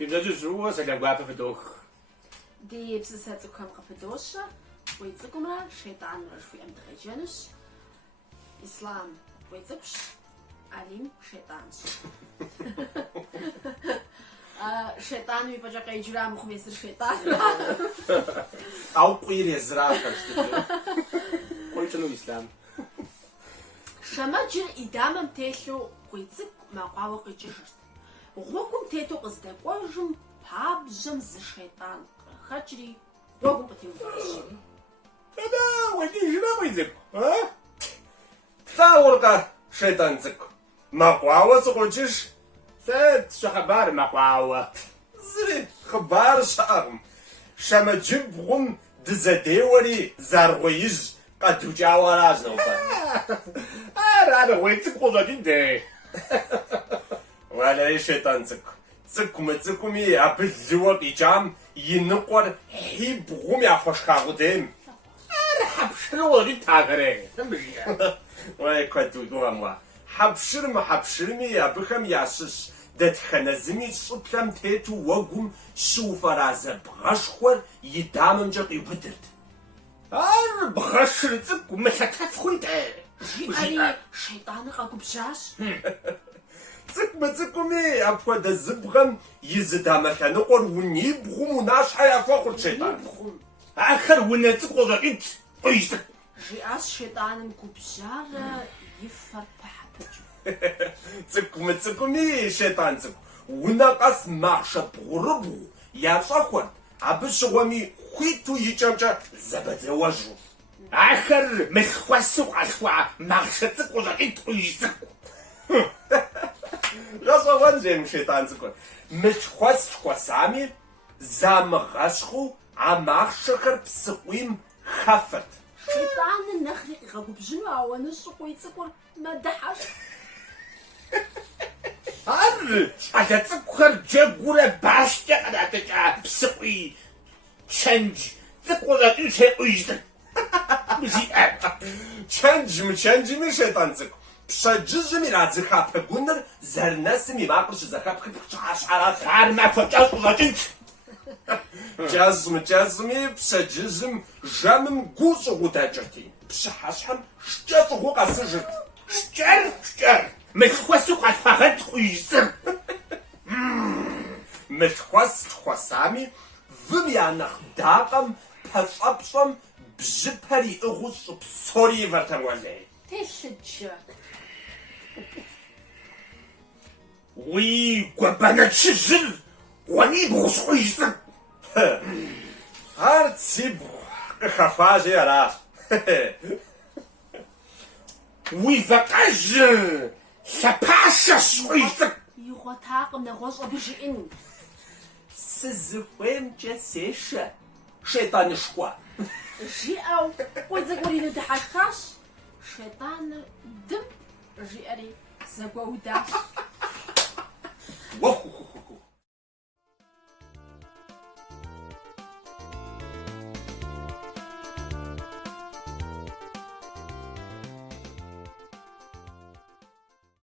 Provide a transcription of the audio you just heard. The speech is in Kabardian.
Фибзэжьу жьыуэ сэлэгуапэ фыдох. Ди псысэ цӏыкӏухэм къыпыдощэ, уи цӏыкӏумрэ шейтӏанымрэ жыхуиӏэм дыкъеджэнущ. Ислам уи цӏыкӏущ, Алим шейтӏанщ. Шейтӏаным и фӏэкӏэ къеджэра мыхъум езыр шейтӏан. Ау къуийр езырахэр щытыпӏэ. Къуейчӏыну Ислам. Шэмэджыр и дамэм телъу къуий цӏыкӏу мэкъуауэ къикӏыжырт. Гъуэгум тету къыздэкӏуэжым пабжьэм зы шейтӏан къыхэкӏри гъуэгум къытеуващ. Тӏэдэ уэкӏыжрэ къуий цӏыкӏу, а? Плъагъуркъэ шейтӏан цӏыкӏу? Мэкъуауэ сыкъокӏыж? Сэ тщӏэхъыбар мэкъуауэ. Зыри хъыбар щыӏэкъым. Шэмэджыбгъум дызэдеуэри заргъуеижь къэдукӏауэ аращ нобэ. Ар гъуей цӏыкӏу къыщӏэкӏын дей. Уэлэи шейтӏан цӏыкӏу. Цӏыкӏу мыцӏыкӏуми абы лыуэ къикӏам и ныкъуэр хьибгъум яхуэшха къудейм. Ар хьэпшыру къыщӏэкӏын тагъэрей. Уей куэду уэмуэ. Хьэпшыр мыхьэпшырми абыхэм ящыщ дэтхэнэ зыми щӏыплъэм тету уэгум щыуфӏэразэ бгъэшхуэр и дамэмкӏэ къиубыдырт. Ар бгъэшыр цӏыкӏу мылъэтэф хъунтӏэ. Жиӏэри шейтӏаныр къэгубжьащ. Цӏыкӏу мыцӏыкӏуми апхуэдэ зыбгъэм и зы дамэ лъэныкъуэр унибгъум унащхьэ яхуэхъурт шейтӏан. Ахэр унэ цӏыкӏу къыщӏэкӏынт. Къуий цӏыкӏу. Жиӏащ шейтӏаным губжьарэ и фэр пыхьэпыкӏыу. Цӏыкӏу мыцӏыкӏуми шейтӏан цӏыкӏу унэ къэс махъшэ бгъурыбгъу ящӏэхуэрт, абы щыгъуэми хуиту икӏэмкӏэ зэбэдзэуэжу. Ахэр мылъхуэсу къалъхуа махъшэ цӏыкӏу къыщӏэкӏынт. Къуий цӏыкӏу. Жэщӏэгъуэн жейм шейтӏан цӏыкӏур. Мылъхуэс хуэсами замыгъэщхъыу а махъшэхэр псыкъуийм хэфырт. Шейтӏаныр нэхъри къигъэгубжьыну ауэныщӏу къуий цӏыкӏур мэдыхьэщ. Ар щӏалэ цӏыкӏухэр джэгурэ башкӏэ къратӏыкӏа псыкъуий чэнджь цӏыкӏу къыщӏэкӏын щей къуий цӏыкӏу жиӏэр. Чэнджь мычэнджми шейтӏан цӏыкӏу пщэдджыжьым ирадзыха пэгуныр зэрынэсым и макъыр щызэхэпхыр пщыхьэщхьэрат. Ар махуэ кӏэщӏ къыщӏэкӏынт. Кӏэщӏ мычӏэщӏми пщэдджыжьым жэмым гу щӏыгъуу дэкӏырти, пщыхьэщхьэм шкӏэ щӏыгъуу къэсыжырт. Шкӏэр мылъхуэсу къалъхуагъэнт къуий цӏыкӏу. Мылъхуэс тхуэсами вым я нэхъ дакъэм пэщӏэпщӏэм бжьыпэр иӏыгъыу щӏы псори ивэрт амуэлей. Телъыджэ. Уи гуэбэнэ чыжьыр гъуэнибгъущ къуий цӏыкӏу. Ар цибгъу къыхэхуажи аращ. Уи вакъэжьыр лъэпащэщ къуий цӏыкӏу. Игъуэтакъым нэгъуэщӏ абы жиӏэн. Сызыхуеймкӏэ сешэ шейтӏанышхуэ. Жиӏэу къуий цӏыкӏур ину дыхьэшхащ. Шейтӏаныр дым жиӏэри зэгуэудащ.